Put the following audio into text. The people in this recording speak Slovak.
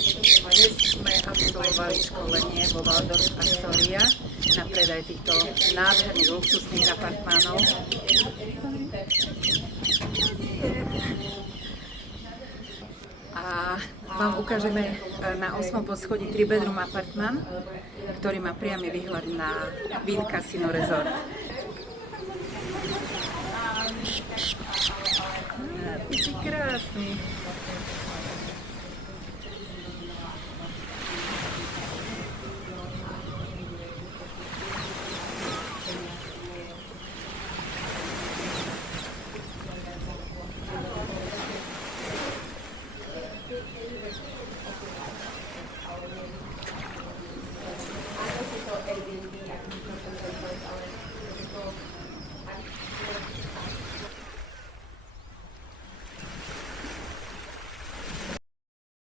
Dnes sme absolvovali školenie vo Waldorf Astoria na predaj týchto nádherných luxusných apartmánov. A vám ukážeme na 8. poschodí 3-bedroom apartmán, ktorý má priamy výhľad na Wynn Casino Resort. Ty si krásny.